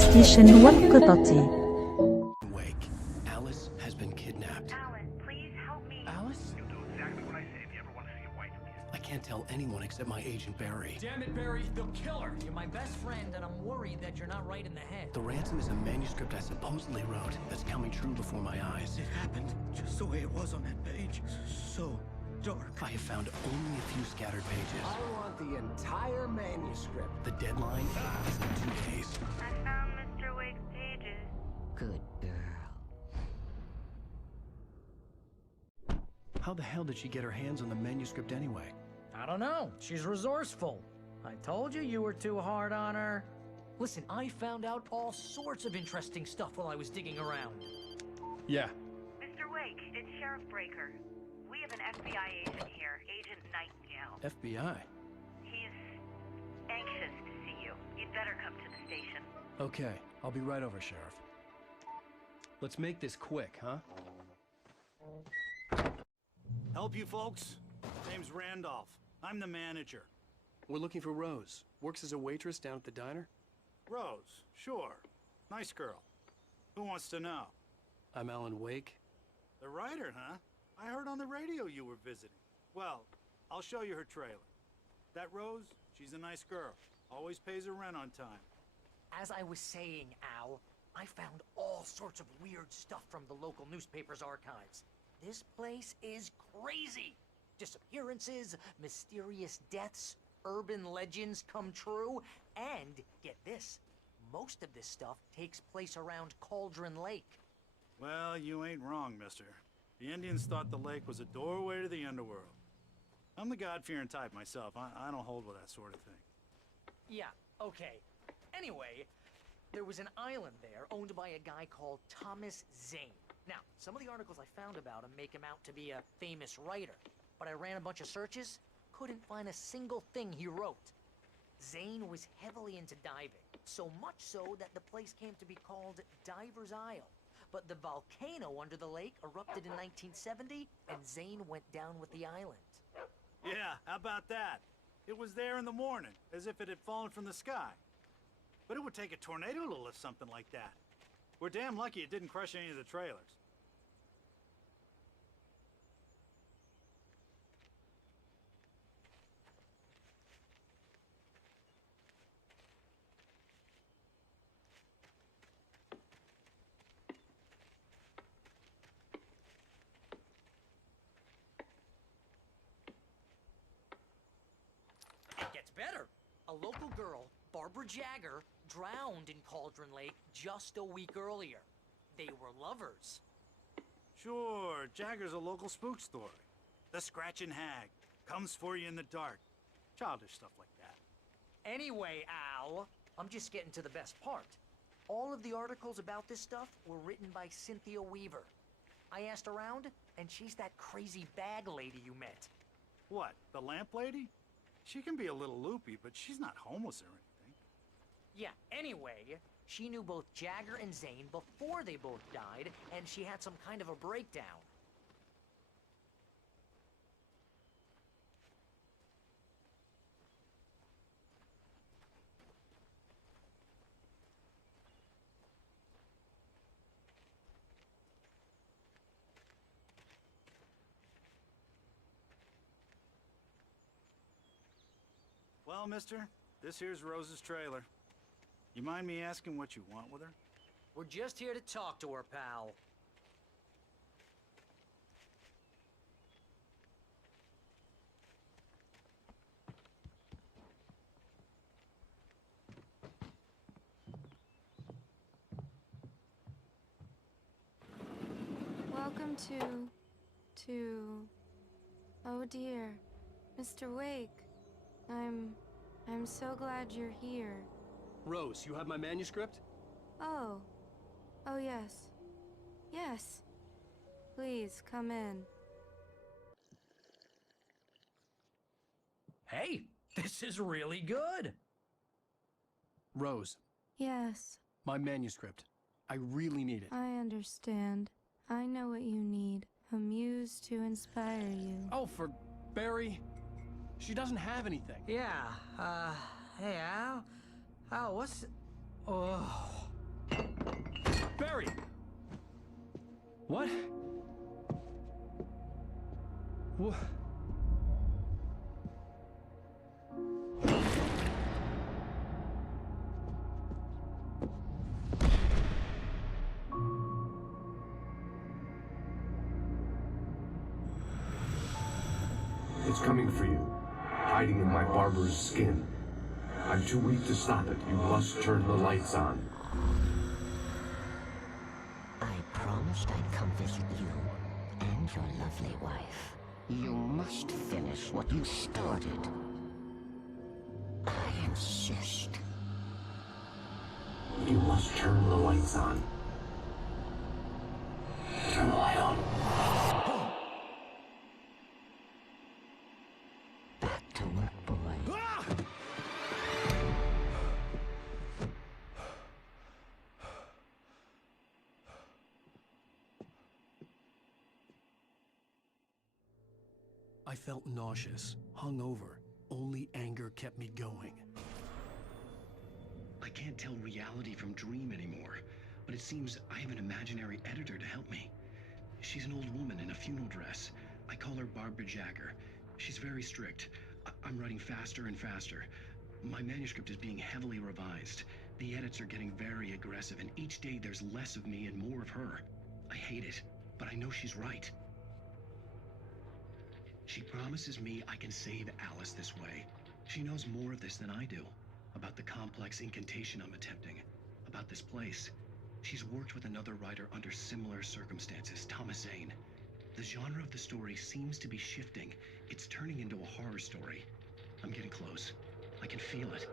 ستيشن والقطط. Wake. Alice has been kidnapped. Alan, please help me. Alice? You'll do exactly what I say if you ever want to see your wife again. I can't tell anyone except my agent Barry. Damn it, Barry, they'll kill her. You're my best friend, and I'm worried that you're not right in the head. The ransom is a manuscript I supposedly wrote that's coming true before my eyes. It happened just the way it was on that page. So dark. I have found only a few scattered pages. I want the entire manuscript. The deadline is in 2 days. I found Mr. Wake's pages. Good girl. How the hell did she get her hands on the manuscript anyway? I don't know. She's resourceful. I told you you were too hard on her. Listen, I found out all sorts of interesting stuff while I was digging around. Yeah. Mr. Wake, it's Sheriff Breaker. We have an FBI agent here, Agent Nightingale. FBI? He's anxious to see you. You'd better come to the station. Okay, I'll be right over, Sheriff. Let's make this quick, huh? Help you folks? Name's Randolph. I'm the manager. We're looking for Rose. Works as a waitress down at the diner. Rose, sure. Nice girl. Who wants to know? I'm Alan Wake. The writer, huh? I heard on the radio you were visiting. Well, I'll show you her trailer. That Rose, she's a nice girl. Always pays her rent on time. As I was saying, Al, I found all sorts of weird stuff from the local newspaper's archives. This place is crazy. Disappearances, mysterious deaths, urban legends come true, and, get this, most of this stuff takes place around Cauldron Lake. Well, you ain't wrong, mister. The Indians thought the lake was a doorway to the underworld. I'm the God-fearing type myself. I don't hold with that sort of thing. Yeah, okay. Anyway, there was an island there owned by a guy called Thomas Zane. Now, some of the articles I found about him make him out to be a famous writer, but I ran a bunch of searches, couldn't find a single thing he wrote. Zane was heavily into diving, so much so that the place came to be called Diver's Isle. But the volcano under the lake erupted in 1970, and Zane went down with the island. Yeah, how about that? It was there in the morning, as if it had fallen from the sky. But it would take a tornado to lift something like that. We're damn lucky it didn't crush any of the trailers. It gets better. A local girl, Barbara Jagger, drowned in Cauldron Lake just a week earlier. They were lovers. Sure, Jagger's a local spook story. The Scratching Hag comes for you in the dark. Childish stuff like that. Anyway, Al, I'm just getting to the best part. All of the articles about this stuff were written by Cynthia Weaver. I asked around, and she's that crazy bag lady you met. What, the lamp lady? She can be a little loopy, but she's not homeless or anything. Yeah, anyway, she knew both Jagger and Zane before they both died, and she had some kind of a breakdown. Well, mister, this here's Rose's trailer. You mind me asking what you want with her? We're just here to talk to her, pal. Welcome to... Oh dear, Mr. Wake. I'm so glad you're here. Rose, you have my manuscript? Oh. Oh yes. Yes. Please, come in. Hey, this is really good. Rose, Yes, my manuscript. I really need it. I understand. I know what you need. A muse to inspire you. Oh, for Barry. She doesn't have anything. Yeah, hey, Al? Al, what's... Oh, Barry! What? What? It's coming for you, hiding in my barber's skin. I'm too weak to stop it. You must turn the lights on. I promised I'd come visit you and your lovely wife. You must finish what you started. I insist. You must turn the lights on. Turn the light on. Back to work, boy. I felt nauseous, hungover. Only anger kept me going. I can't tell reality from dream anymore, but it seems I have an imaginary editor to help me. She's an old woman in a funeral dress. I call her Barbara Jagger. She's very strict. I'm writing faster and faster. My manuscript is being heavily revised. The edits are getting very aggressive, and each day there's less of me and more of her. I hate it, but I know she's right. She promises me I can save Alice this way. She knows more of this than I do. About the complex incantation I'm attempting. About this place. She's worked with another writer under similar circumstances, Thomas Zane. The genre of the story seems to be shifting. It's turning into a horror story. I'm getting close. I can feel it.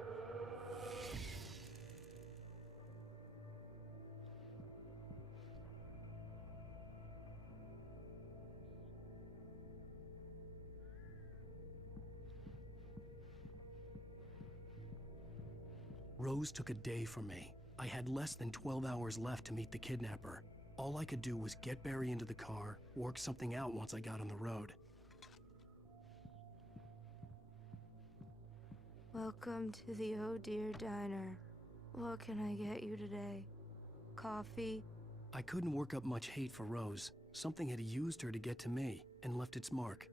Rose took a day from me. I had less than 12 hours left to meet the kidnapper. All I could do was get Barry into the car, work something out once I got on the road. Welcome to the Oh Dear Diner. What can I get you today? Coffee? I couldn't work up much hate for Rose. Something had used her to get to me, and left its mark.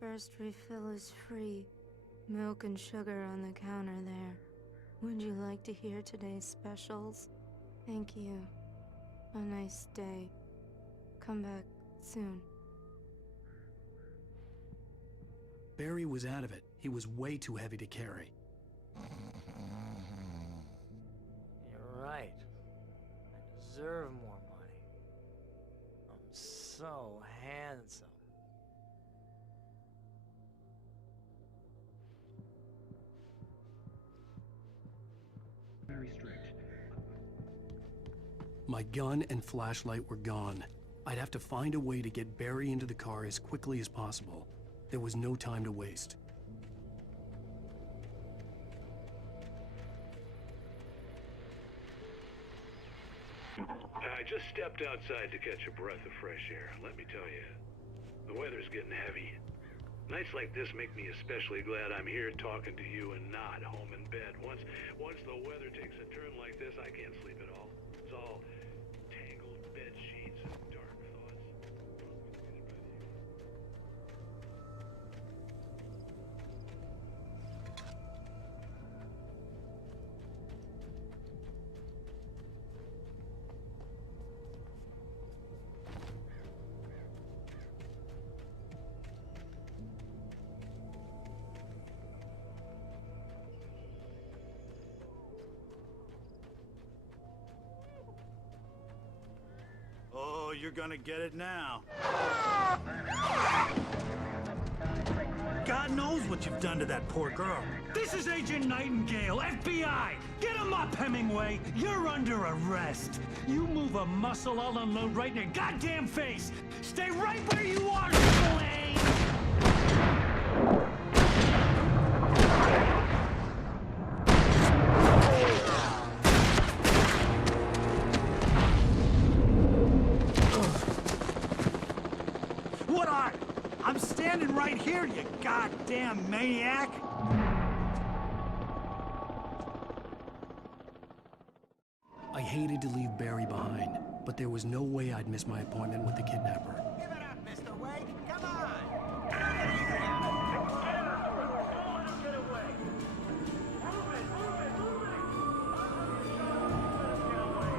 First refill is free. Milk and sugar on the counter there. Would you like to hear today's specials? Thank you. A nice day. Come back soon. Barry was out of it. He was way too heavy to carry. You're right. I deserve more money. I'm so handsome. Very strict. My gun and flashlight were gone. I'd have to find a way to get Barry into the car as quickly as possible. There was no time to waste. I just stepped outside to catch a breath of fresh air. Let me tell you, the weather's getting heavy. Nights like this make me especially glad I'm here talking to you and not home in bed. Once the weather takes a turn like this, I can't sleep at all. It's all tangled bed sheets and dark thoughts. Oh, you're gonna get it now. God knows what you've done to that poor girl. This is Agent Nightingale, FBI! Get him up, Hemingway! You're under arrest! You move a muscle, I'll unload right in your goddamn face! Stay right where you are, Blaine! What are? I'm standing right here, you goddamn maniac! I hated to leave Barry behind, but there was no way I'd miss my appointment with the kidnapper. Give it up, Mr. Wake! Come on! Take it easy on him! Get after him! Don't let him get away! Move it! Move it! Move it! Let him get away!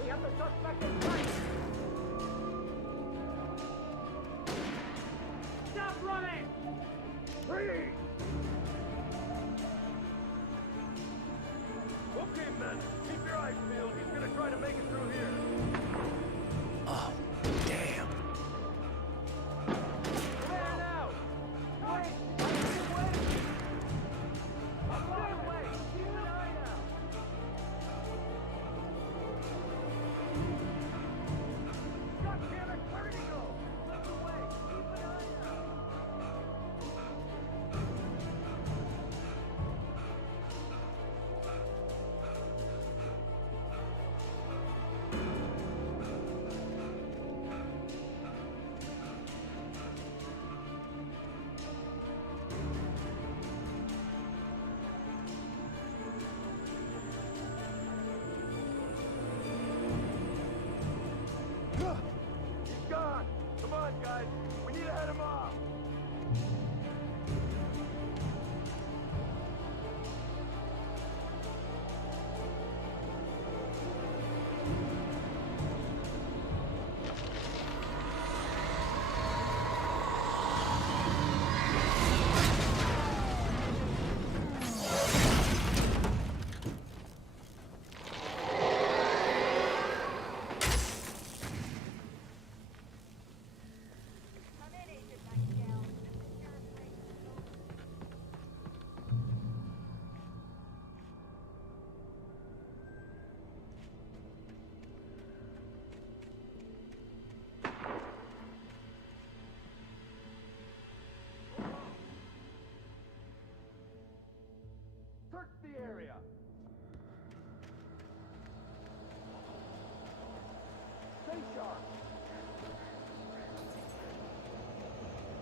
We have the suspect in sight! Stop running! Freeze! Okay, men. Keep your eyes peeled. He's gonna try to make it through here. Oh, damn. Man out! Wait! Wait! Stay away! Keep an eye out! God damn it! Where did he go? Slip away! Keep an eye out! He's gone! Come on, guys! We need to head him off! Search the area! Stay sharp!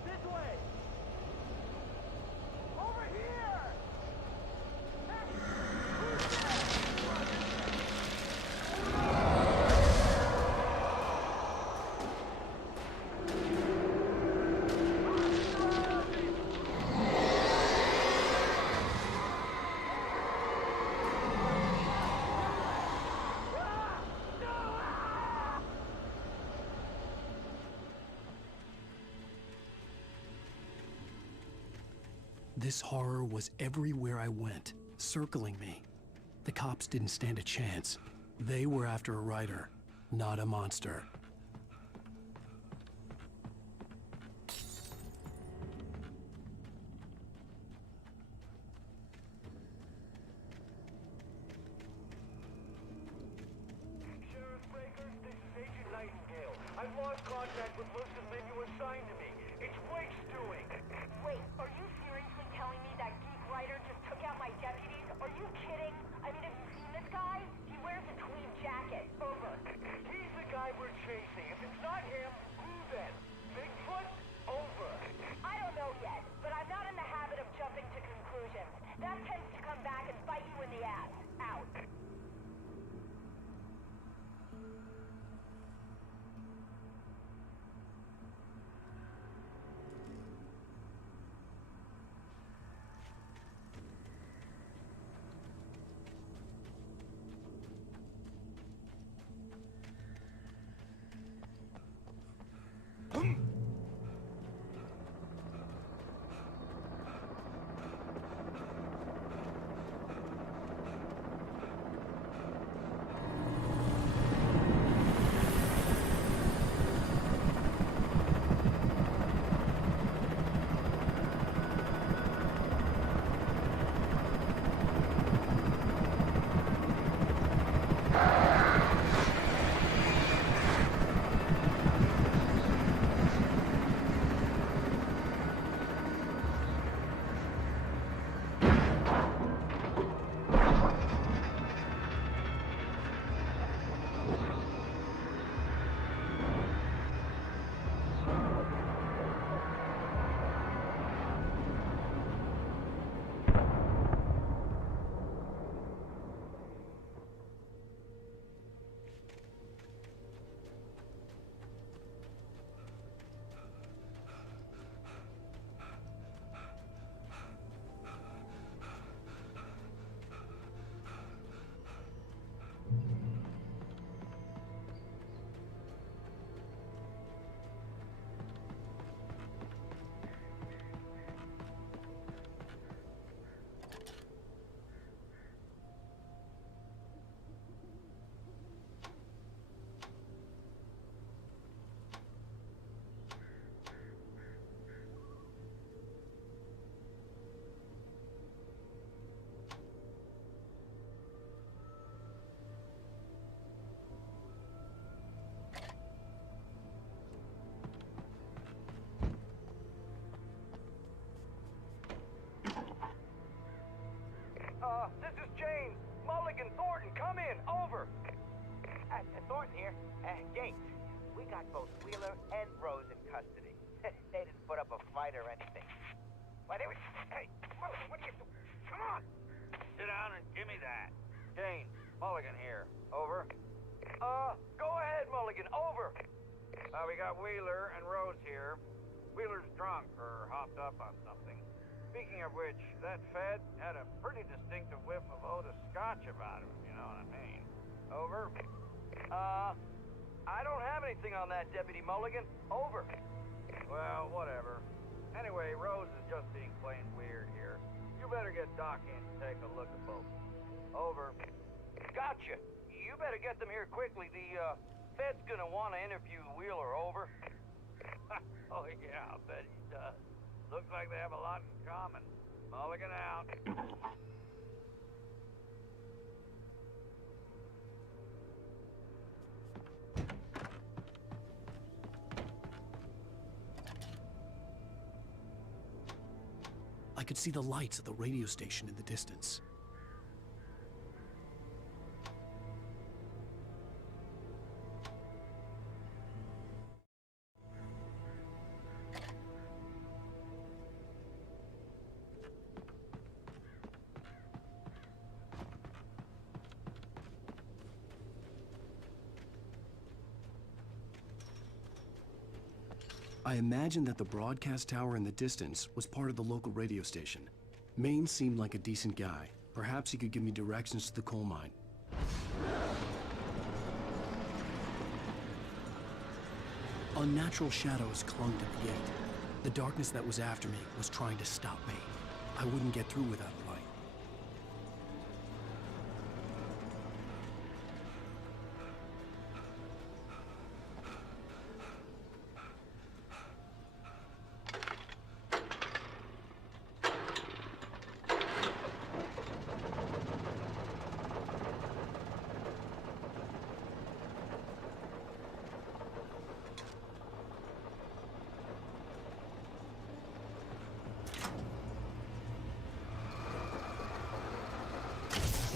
This way! Over here! Hey! Who's there? This horror was everywhere I went, circling me. The cops didn't stand a chance. They were after a writer, not a monster. Sheriff Breaker, this is Agent Nightingale. I've lost contact with Luce's men you assigned to me. It's Wake's doing. Wait, are you seriously telling me that geek writer just took out my deputies? Are you kidding? I mean, have you seen this guy? He wears a tweed jacket. Over. He's the guy we're chasing. If it's not him, who then? Bigfoot? Over. I don't know yet, but I'm not in the habit of jumping to conclusions. That tends to come back and bite you in the ass. Out. This is Jane. Mulligan, Thornton, come in. Over. Thornton here. Gates. We got both Wheeler and Rose in custody. They didn't put up a fight or anything. Why, they were... Hey, Mulligan, what are you doing? Come on! Sit down and give me that. Jane, Mulligan here. Over. Go ahead, Mulligan. Over. We got Wheeler and Rose here. Wheeler's drunk or hopped up on something. Speaking of which, that Fed had a pretty distinctive whiff of Otis Scotch about him, if you know what I mean. Over. I don't have anything on that, Deputy Mulligan. Over. Well, whatever. Anyway, Rose is just being plain weird here. You better get Doc in to take a look at both. Over. Gotcha. You better get them here quickly. The, Fed's gonna want to interview Wheeler. Over. Oh, yeah, I'll bet he does. Looks like they have a lot in common. Mulligan out. I could see the lights of the radio station in the distance. I imagined that the broadcast tower in the distance was part of the local radio station. Maine seemed like a decent guy. Perhaps he could give me directions to the coal mine. Unnatural shadows clung to the gate. The darkness that was after me was trying to stop me. I wouldn't get through without a light.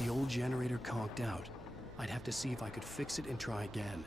The old generator conked out. I'd have to see if I could fix it and try again.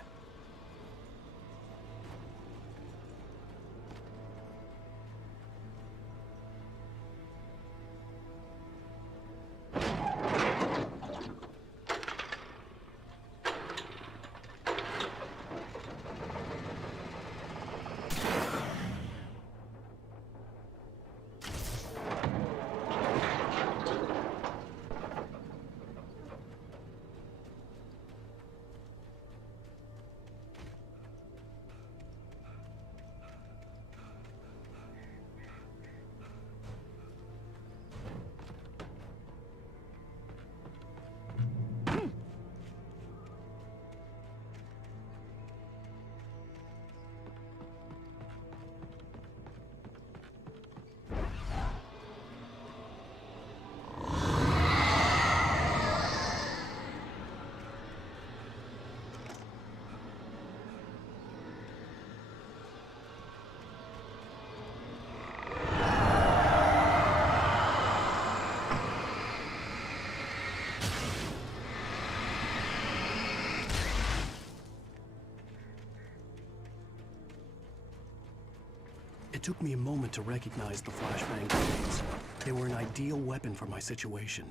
It took me a moment to recognize the flashbang grenades. They were an ideal weapon for my situation.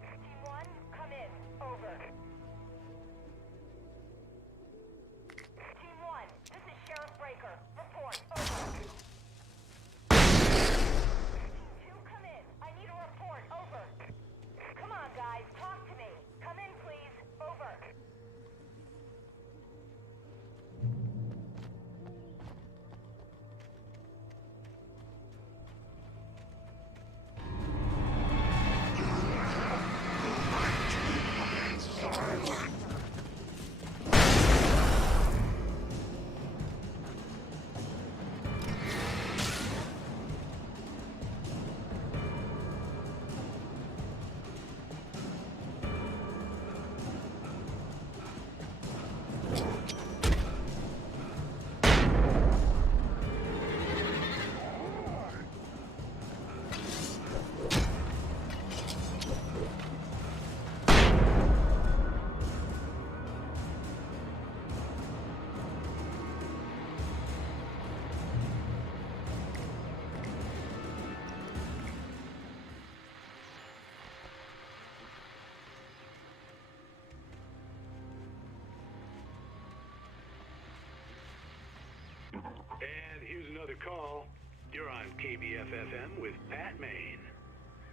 Team 1, come in. Over. Team 1, this is Sheriff Breaker. Report. Over. Team 2, come in. I need a report. Over. Come on, guys. Talk to me. Come in, please. Over. your call. You're on KBFFM with Pat Maine.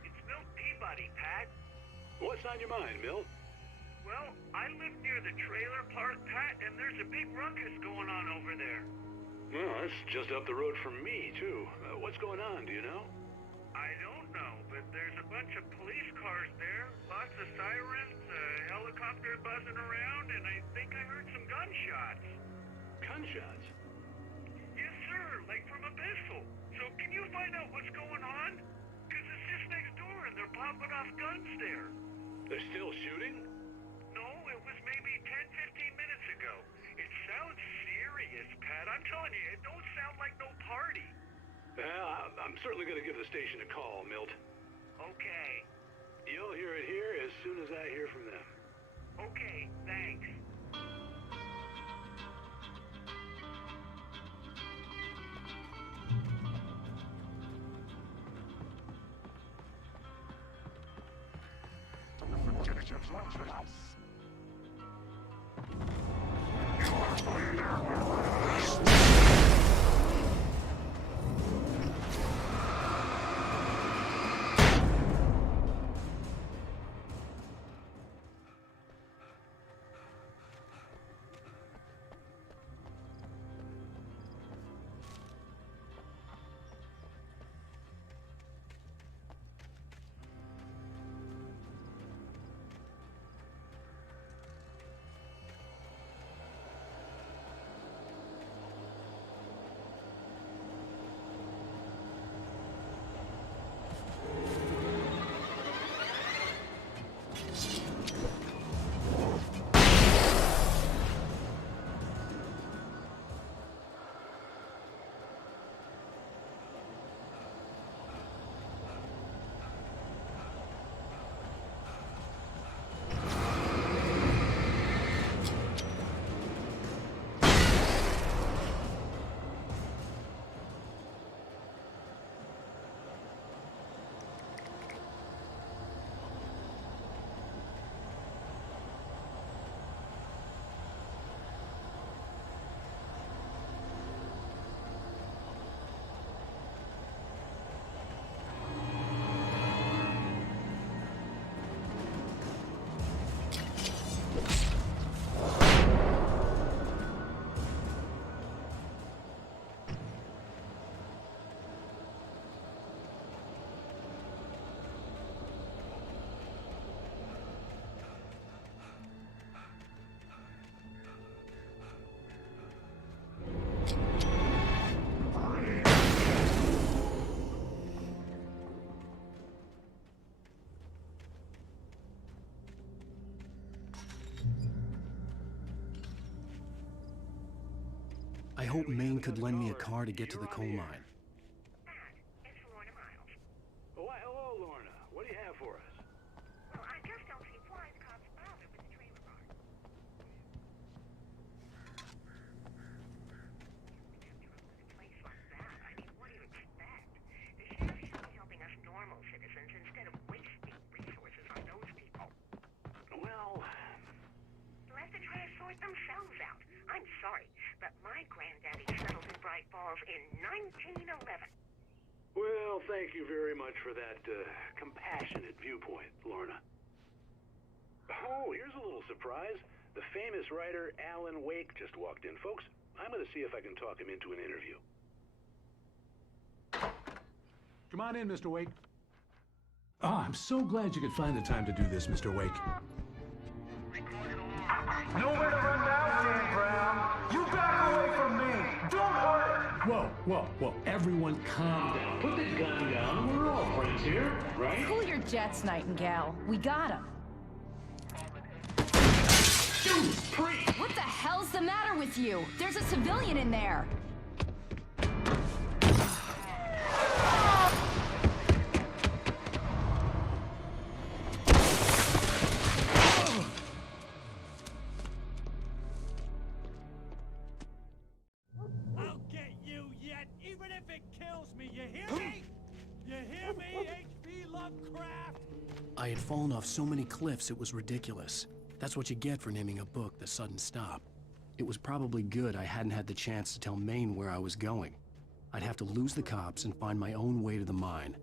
It's Milt Peabody, Pat. What's on your mind, Milt? Well, I live near the trailer park, Pat, and there's a big ruckus going on over there. Well, that's just up the road from me, too. What's going on, do you know? I don't know, but there's a bunch of police cars there, lots of sirens, a helicopter buzzing around, and I think I heard some gunshots. Gunshots? Yes, sir, like from a pistol. So can you find out what's going on? Because it's just next door and they're popping off guns there. They're still shooting? No, it was maybe 10, 15 minutes ago. It sounds serious, Pat. I'm telling you, it don't sound like no party. Well, I'm certainly going to give the station a call, Milt. Okay. You'll hear it here as soon as I hear from them. Okay, thanks. I hope Maine could lend me a car to get to the coal mine. Why, hello, Lorna. What do you have for us? Well, I just don't see why the cops bothered with the trailer park. A place like that, I mean, what do you expect? The sheriff should be helping us normal citizens instead of wasting resources on those people. Well... Let the trash sort themselves out. I'm sorry, but my granddaddy settled in Bright Falls in 1911. Well, thank you very much for that compassionate viewpoint, Lorna. Oh, here's a little surprise. The famous writer Alan Wake just walked in. Folks, I'm going to see if I can talk him into an interview. Come on in, Mr. Wake. Oh, I'm so glad you could find the time to do this, Mr. Wake. Nowhere to run now, Dan Brown. You back away from me. Don't hurt. Whoa. Everyone calm down. Put the gun down. We're all friends here, right? Cool your jets, Nightingale. We got him. Judas Priest! What the hell's the matter with you? There's a civilian in there. I'll get you yet, even if it kills me. You hear me? You hear me, H.P. Lovecraft? I had fallen off so many cliffs it was ridiculous. That's what you get for naming a book The Sudden Stop. It was probably good I hadn't had the chance to tell Maine where I was going. I'd have to lose the cops and find my own way to the mine.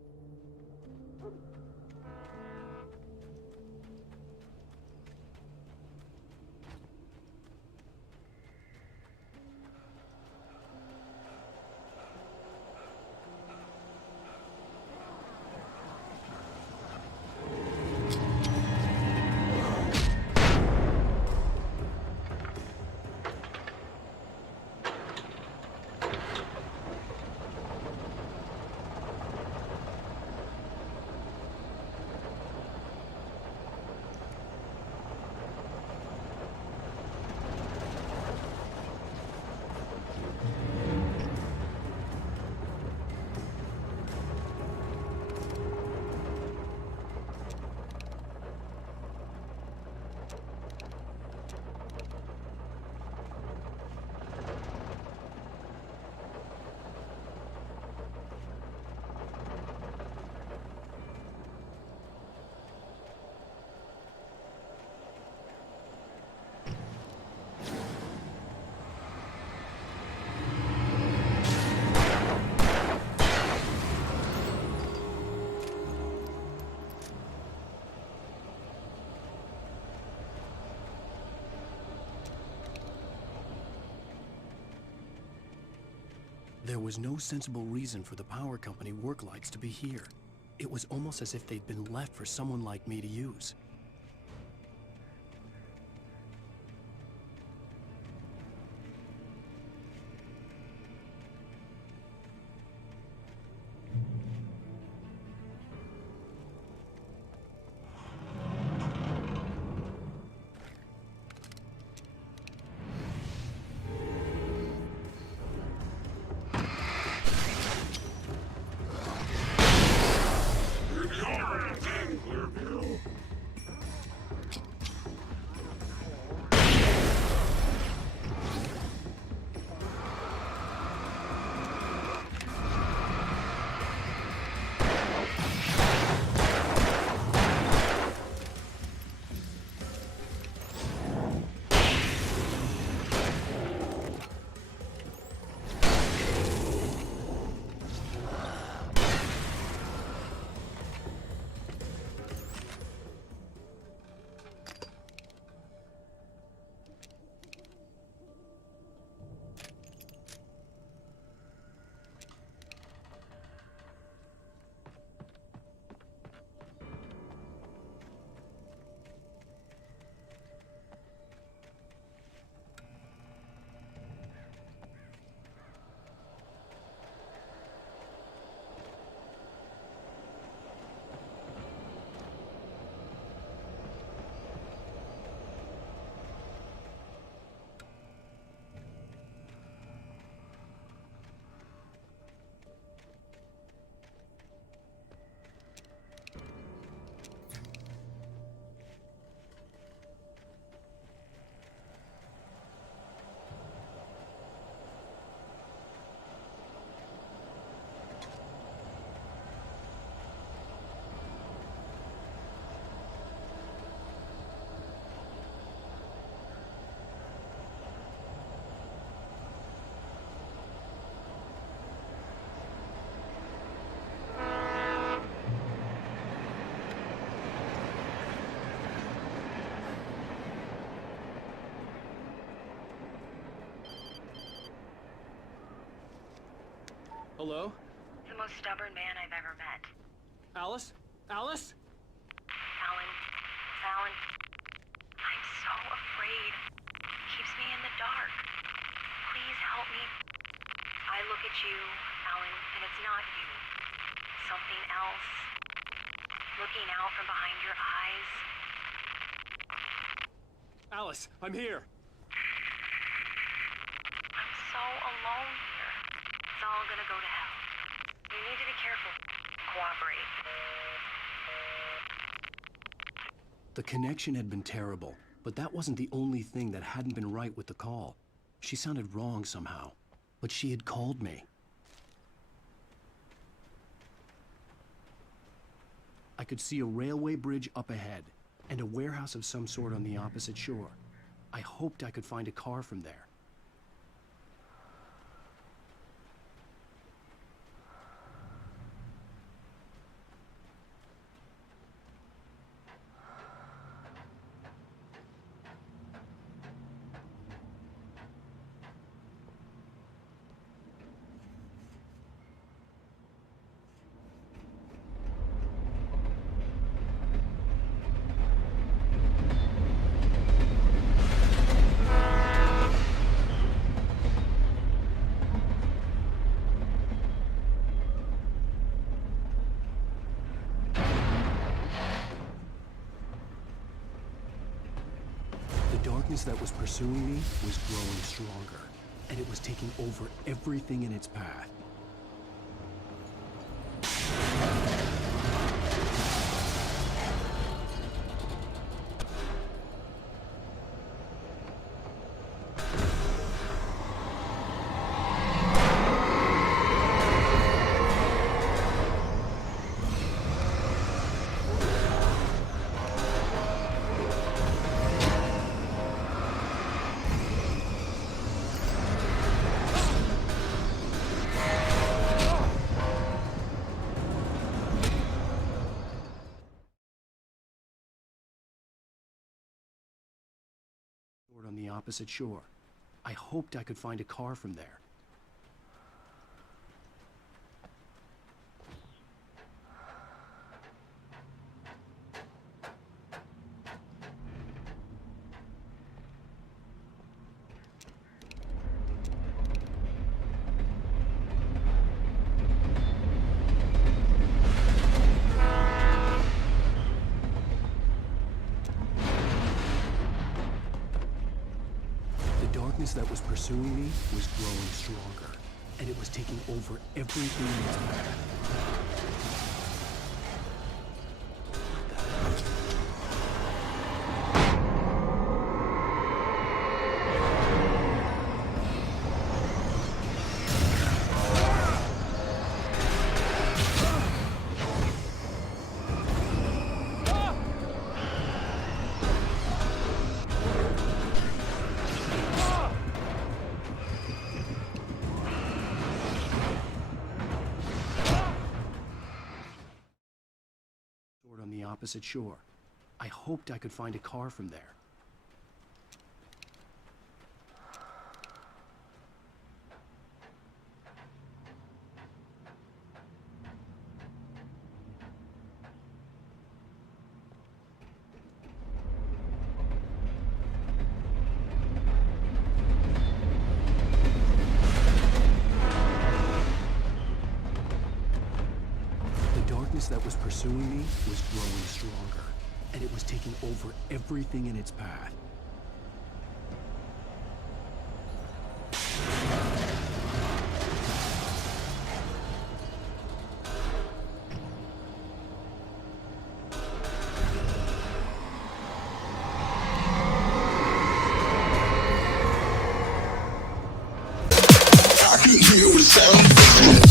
There was no sensible reason for the power company work lights to be here. It was almost as if they'd been left for someone like me to use. Hello? The most stubborn man I've ever met. Alice? Alice? Alan, I'm so afraid. Keeps me in the dark. Please help me. I look at you, Alan, and it's not you. Something else. Looking out from behind your eyes. Alice, I'm here. I'm so alone here. It's all gonna go to hell. You need to be careful. Cooperate. The connection had been terrible, but that wasn't the only thing that hadn't been right with the call. She sounded wrong somehow, but she had called me. I could see a railway bridge up ahead, and a warehouse of some sort on the opposite shore. I hoped I could find a car from there. darkness that was pursuing me was growing stronger, and it was taking over everything in its path. On the opposite shore. I hoped I could find a car from there. The darkness that was pursuing me was growing stronger, and it was taking over everything in its path. On the opposite shore. I hoped I could find a car from there. The darkness that was pursuing me was growing stronger, and it was taking over everything in its path. I can hear the sound.